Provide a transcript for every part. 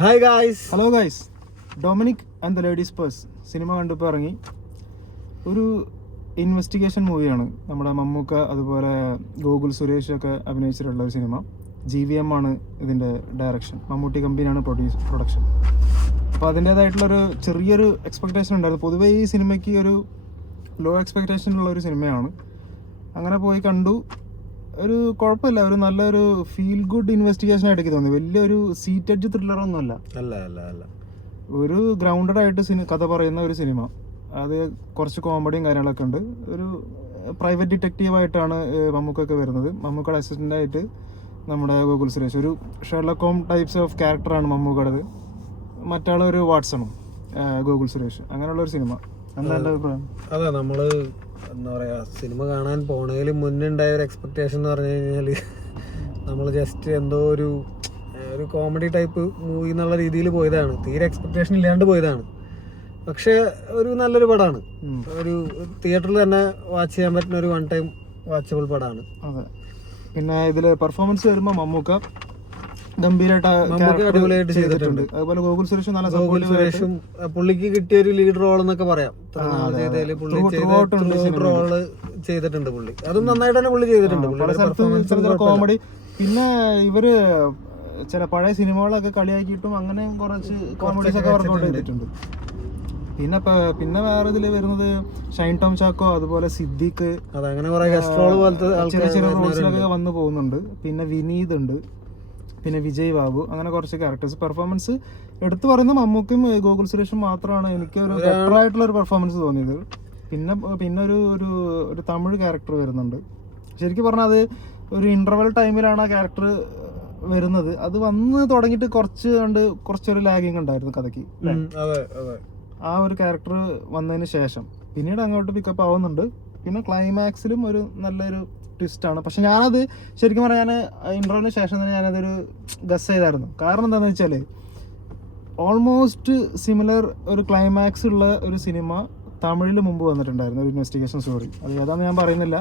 Hi guys. Hello guys, Dominic and the ladies purse സിനിമ കണ്ടിപ്പോൾ ഇറങ്ങി. ഒരു ഇൻവെസ്റ്റിഗേഷൻ മൂവിയാണ്. നമ്മുടെ മമ്മൂക്ക അതുപോലെ ഗോകുൽ സുരേഷ് ഒക്കെ അഭിനയിച്ചിട്ടുള്ള ഒരു സിനിമ. GVM ആണ് ഇതിൻ്റെ ഡയറക്ഷൻ. മമ്മൂട്ടി കമ്പനിയാണ് പ്രൊഡക്ഷൻ. അപ്പോൾ അതിൻ്റേതായിട്ടുള്ളൊരു ചെറിയൊരു എക്സ്പെക്റ്റേഷൻ ഉണ്ടായിരുന്നു. പൊതുവേ ഈ സിനിമയ്ക്ക് ഒരു ലോ എക്സ്പെക്റ്റേഷൻ ഉള്ള ഒരു സിനിമയാണ്. അങ്ങനെ പോയി കണ്ടു. ഒരു കുഴപ്പമില്ല, ഒരു നല്ലൊരു ഫീൽ ഗുഡ് ഇൻവെസ്റ്റിഗേഷൻ ആയിട്ട് തോന്നി. വലിയൊരു സീറ്റഡ് ത്രില്ലറൊന്നുമല്ല, അല്ല ഒരു ഗ്രൗണ്ടഡ് ആയിട്ട് കഥ പറയുന്ന ഒരു സിനിമ. അത് കുറച്ച് കോമഡിയും കാര്യങ്ങളൊക്കെ ഉണ്ട്. ഒരു പ്രൈവറ്റ് ഡിറ്റക്റ്റീവായിട്ടാണ് മമ്മൂക്കൊക്കെ വരുന്നത്. മമ്മൂക്കയുടെ അസിസ്റ്റൻ്റായിട്ട് നമ്മുടെ ഗോകുൽ സുരേഷ്. ഒരു ഷെർലക് ഹോം ടൈപ്സ് ഓഫ് ക്യാരക്ടറാണ് മമ്മൂക്കയുടേത്. മറ്റാളൊരു വാട്സണും ഗോകുൽ സുരേഷ്. അങ്ങനെയുള്ളൊരു സിനിമ. എന്താ എൻ്റെ അഭിപ്രായം? അതെ, നമ്മള് എന്താ പറയാ, സിനിമ കാണാൻ പോണതിൽ മുന്നുണ്ടായ ഒരു എക്സ്പെക്ടേഷൻ എന്ന് പറഞ്ഞു കഴിഞ്ഞാൽ നമ്മൾ ജസ്റ്റ് എന്തോ ഒരു കോമഡി ടൈപ്പ് മൂവി എന്നുള്ള രീതിയിൽ പോയതാണ്. തീരെ എക്സ്പെക്ടേഷൻ ഇല്ലാണ്ട് പോയതാണ്. പക്ഷെ ഒരു നല്ലൊരു പടമാണ്. ഒരു തിയേറ്ററിൽ തന്നെ വാച്ച് ചെയ്യാൻ പറ്റുന്ന ഒരു വൺ ടൈം വാച്ചബിൾ പടമാണ്. അതെ. പിന്നെ ഇതില് പെർഫോമൻസ് വരുമ്പോൾ മമ്മൂക്ക അടിപൊളിയായിട്ട് ചെയ്തിട്ടുണ്ട്. അതുപോലെ ഗോകുൽ സുരേഷും നല്ല സുരേഷും പുള്ളിക്ക് കിട്ടിയ ഒരു ലീഡ് റോൾ എന്നൊക്കെ പറയാം. റോള് ചെയ്തിട്ടുണ്ട് പുള്ളി. അതും നന്നായിട്ട് തന്നെ പുള്ളി ചെയ്തിട്ടുണ്ട്. കോമഡി. പിന്നെ ഇവര് ചില പഴയ സിനിമകളൊക്കെ കളിയാക്കിയിട്ടും അങ്ങനെ കുറച്ച് കോമഡീസ് ഒക്കെ വർക്കൗട്ട് ചെയ്തിട്ടുണ്ട്. പിന്നെ വേറെ ഇതില് വരുന്നത് ഷൈൻ ടോം ചാക്കോ, അതുപോലെ സിദ്ദീഖ്, ചെറിയ ചെറിയ റോൾസിലൊക്കെ വന്നു പോകുന്നുണ്ട്. പിന്നെ വിനീത് ഉണ്ട്, പിന്നെ വിജയ് ബാബു, അങ്ങനെ കുറച്ച് ക്യാരക്ടേഴ്സ്. പെർഫോമൻസ് എടുത്തു പറയുന്ന മമ്മൂക്കും ഗോകുൽ സുരേഷും മാത്രമാണ് എനിക്ക് ഒരു ബെറ്റർ ആയിട്ടുള്ള ഒരു പെർഫോമൻസ് തോന്നിയത്. പിന്നെ ഒരു തമിഴ് ക്യാരക്ടർ വരുന്നുണ്ട്. ശരിക്കും പറഞ്ഞാൽ അത് ഒരു ഇന്റർവെൽ ടൈമിലാണ് ആ ക്യാരക്ടർ വരുന്നത്. അത് വന്ന് തുടങ്ങിയിട്ട് കുറച്ചൊരു ലാഗിങ് ഉണ്ടായിരുന്നു കഥയ്ക്ക്. ആ ഒരു ക്യാരക്ടർ വന്നതിന് ശേഷം പിന്നീട് അങ്ങോട്ട് പിക്കപ്പ് ആവുന്നുണ്ട്. പിന്നെ ക്ലൈമാക്സിലും ഒരു നല്ലൊരു ട്വിസ്റ്റാണ്. പക്ഷെ ഞാനത് ശരിക്കും പറഞ്ഞാൽ ഞാൻ ഇൻട്രോവിന് ശേഷം തന്നെ ഞാനതൊരു ഗസ് ചെയ്തായിരുന്നു. കാരണം എന്താണെന്ന് വെച്ചാൽ ഓൾമോസ്റ്റ് സിമിലർ ഒരു ക്ലൈമാക്സ് ഉള്ള ഒരു സിനിമ തമിഴിൽ മുമ്പ് വന്നിട്ടുണ്ടായിരുന്നു, ഒരു ഇൻവെസ്റ്റിഗേഷൻ സ്റ്റോറി. അത് ഏതാണെന്ന് ഞാൻ പറയുന്നില്ല.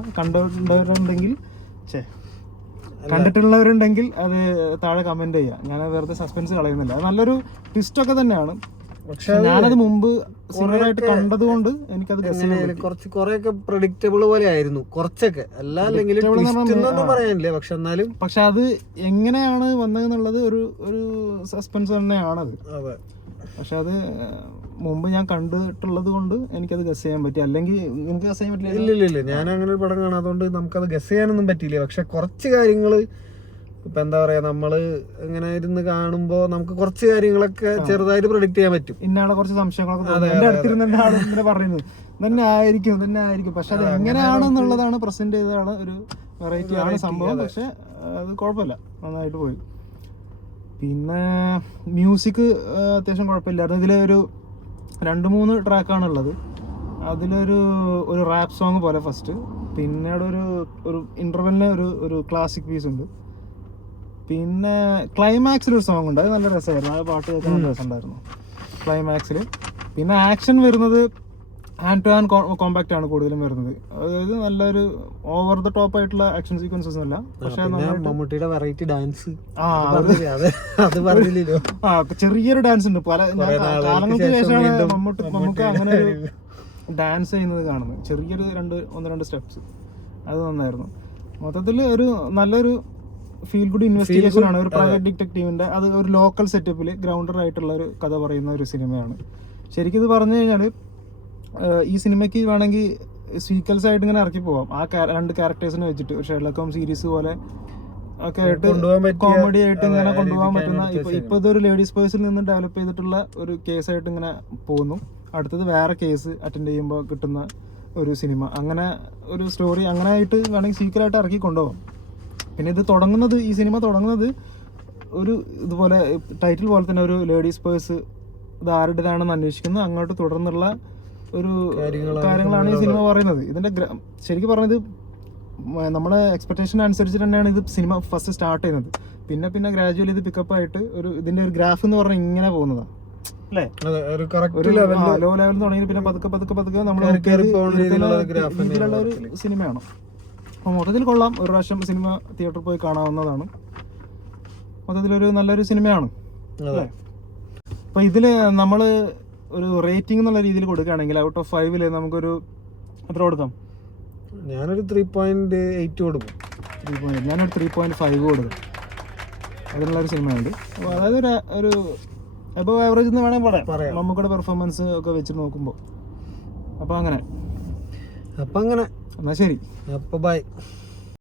കണ്ടിട്ടുള്ളവരുണ്ടെങ്കിൽ അത് താഴെ കമന്റ് ചെയ്യുക. ഞാൻ വെറുതെ സസ്പെൻസ് കളയുന്നില്ല. അത് നല്ലൊരു ട്വിസ്റ്റൊക്കെ തന്നെയാണ്. പക്ഷെ ഞാനത് മുമ്പ് സിനിമയായിട്ട് കണ്ടതുകൊണ്ട് എനിക്കത് കുറെയൊക്കെ പ്രഡിക്റ്റബിൾ പോലെ ആയിരുന്നു. കുറച്ചൊക്കെ പറയാനില്ല. പക്ഷെ അത് എങ്ങനെയാണ് വന്നതെന്നുള്ളത് ഒരു സസ്പെൻസ് തന്നെയാണത്. പക്ഷെ അത് മുമ്പ് ഞാൻ കണ്ടിട്ടുള്ളത് കൊണ്ട് എനിക്കത് ഗസ് ചെയ്യാൻ പറ്റി. അല്ലെങ്കിൽ എനിക്ക് ഗസ് ചെയ്യാൻ പറ്റില്ല. ഇല്ല, ഞാൻ അങ്ങനെ ഒരു പടം കാണാത്തതുകൊണ്ട് നമുക്കത് ഗസ് ചെയ്യാനൊന്നും പറ്റിയില്ല. പക്ഷെ കുറച്ച് കാര്യങ്ങള് ഇപ്പൊ എന്താ പറയാ, നമ്മള് ഇങ്ങനെ ഇരുന്ന് കാണുമ്പോ നമുക്ക് കുറച്ച് കാര്യങ്ങളൊക്കെ ചെറുതായിട്ട് പ്രൊഡിക്ട് ചെയ്യാൻ പറ്റും. ഇന്നാളെ കുറച്ച് സംശയങ്ങളൊക്കെ എന്റെ അടുത്തിരുന്ന ഇങ്ങനെ പറയുന്നത് തന്നെ ആയിരിക്കും. പക്ഷെ അത് എങ്ങനെയാണെന്നുള്ളതാണ് പ്രസന്റ് ചെയ്തതാണ്. ഒരു വെറൈറ്റി ആണ് സംഭവം. പക്ഷെ അത് കുഴപ്പമില്ല, നന്നായിട്ട് പോയി. പിന്നെ മ്യൂസിക് അത്യാവശ്യം കുഴപ്പമില്ലായിരുന്നു. ഇതിലെ ഒരു 2-3 ട്രാക്കാണുള്ളത്. അതിലൊരു റാപ്പ് സോങ് പോലെ ഫസ്റ്റ്, പിന്നീട് ഒരു ഇന്റർവെല്ലിന് ഒരു ക്ലാസിക് പീസ് ഉണ്ട്. പിന്നെ ക്ലൈമാക്സിൽ ഒരു സോങ് ഉണ്ട്, അത് നല്ല രസമായിരുന്നു. ആ പാട്ട് കേൾക്കാൻ നല്ല രസമുണ്ടായിരുന്നു ക്ലൈമാക്സിൽ. പിന്നെ ആക്ഷൻ വരുന്നത് ഹാൻഡ് ടു ഹാൻഡ് കോമ്പാക്റ്റ് ആണ് കൂടുതലും വരുന്നത്. അതായത് നല്ലൊരു ഓവർ ദ ടോപ്പ് ആയിട്ടുള്ള ആക്ഷൻ സീക്വൻസസ് അല്ല. പക്ഷെ മമ്മൂട്ടിയുടെ വെറൈറ്റി ഡാൻസ്, ചെറിയൊരു ഡാൻസ് ഉണ്ട്. പല കാലങ്ങൾക്ക് ശേഷമാണ് മമ്മൂക്ക അങ്ങനെ ഒരു ഡാൻസ് ചെയ്യുന്നത് കാണുന്നത്. ചെറിയൊരു 1-2 സ്റ്റെപ്സ്, അത് നന്നായിരുന്നു. മൊത്തത്തിൽ ഒരു നല്ലൊരു ഫീൽ ഗുഡ് ഇൻവെസ്റ്റിഗേഷൻ ആണ്. ഒരു പ്രൈവറ്റ് ഡിറ്റക്റ്റീവിന്റെ, അത് ഒരു ലോക്കൽ സെറ്റപ്പിൽ ഗ്രൗണ്ടഡ് ആയിട്ടുള്ള ഒരു കഥ പറയുന്ന ഒരു സിനിമയാണ്. ശരിക്കും ഇത് പറഞ്ഞു കഴിഞ്ഞാൽ ഈ സിനിമയ്ക്ക് വേണമെങ്കിൽ സീക്വൽസ് ആയിട്ട് ഇങ്ങനെ ഇറക്കി പോവാം. ആ 2 ക്യാരക്ടേഴ്സിനെ വെച്ചിട്ട് ഒരു ഷെർലക് ഹോം സീരീസ് പോലെ ഒക്കെ ആയിട്ട് കോമഡി ആയിട്ട് ഇങ്ങനെ കൊണ്ടുപോകാൻ പറ്റുന്ന. ഇപ്പൊ ഇതൊരു ലേഡീസ് പേഴ്സിൽ നിന്ന് ഡെവലപ്പ് ചെയ്തിട്ടുള്ള ഒരു കേസായിട്ട് ഇങ്ങനെ പോകുന്നു. അടുത്തത് വേറെ കേസ് അറ്റൻഡ് ചെയ്യുമ്പോൾ കിട്ടുന്ന ഒരു സിനിമ. അങ്ങനെ ഒരു സ്റ്റോറി അങ്ങനെ ആയിട്ട് വേണമെങ്കിൽ സീക്വലായിട്ട് ഇറക്കി കൊണ്ടുപോകാം. പിന്നെ ഈ സിനിമ തുടങ്ങുന്നത് ഒരു ഇതുപോലെ ടൈറ്റിൽ പോലെ തന്നെ ഒരു ലേഡീസ് പേഴ്സ് ഇത് ആരുടേതാണെന്ന് അന്വേഷിക്കുന്നത്. അങ്ങോട്ട് തുടർന്നുള്ള ഒരു കാര്യങ്ങളാണ് ഈ സിനിമ പറയുന്നത്. ഇതിന്റെ ശരിക്കും പറഞ്ഞത് നമ്മളെ എക്സ്പെക്ടേഷൻ അനുസരിച്ച് തന്നെയാണ് ഇത് സിനിമ ഫസ്റ്റ് സ്റ്റാർട്ട് ചെയ്യുന്നത്. പിന്നെ ഗ്രാജുവലി ഇത് പിക്കപ്പ് ആയിട്ട് ഇതിന്റെ ഒരു ഗ്രാഫ് എന്ന് പറഞ്ഞാൽ ഇങ്ങനെ പോകുന്നതാണ് അല്ലേ. ലോ ലെവൽ തുടങ്ങി പിന്നെ പതുക്കെ നമ്മൾ രീതിയിലുള്ള ഒരു സിനിമയാണ്. അപ്പോൾ മൊത്തത്തിൽ കൊള്ളാം. ഒരു പ്രാവശ്യം സിനിമ തിയേറ്ററിൽ പോയി കാണാവുന്നതാണ്. മൊത്തത്തിലൊരു നല്ലൊരു സിനിമയാണ് അല്ലേ. അപ്പോൾ ഇതില് നമ്മൾ ഒരു റേറ്റിംഗ് എന്നുള്ള രീതിയിൽ കൊടുക്കുകയാണെങ്കിൽ ഔട്ട് ഓഫ് 5 നമുക്കൊരു എത്ര കൊടുക്കാം? ഞാനൊരു 3.8 കൊടുക്കും. 3.8. ഞാനൊരു 3.5 കൊടുക്കും. അതിനുള്ളൊരു സിനിമയുണ്ട്. അപ്പോൾ അതായത് ഒരു എബവ് ആവറേജ് എന്ന് വേണമെങ്കിൽ പറയാം നമുക്കുടെ പെർഫോമൻസ് ഒക്കെ വെച്ച് നോക്കുമ്പോൾ. അപ്പോൾ അങ്ങനെ അപ്പം അങ്ങനെ എന്നാൽ ശരി. അപ്പോൾ ബൈ.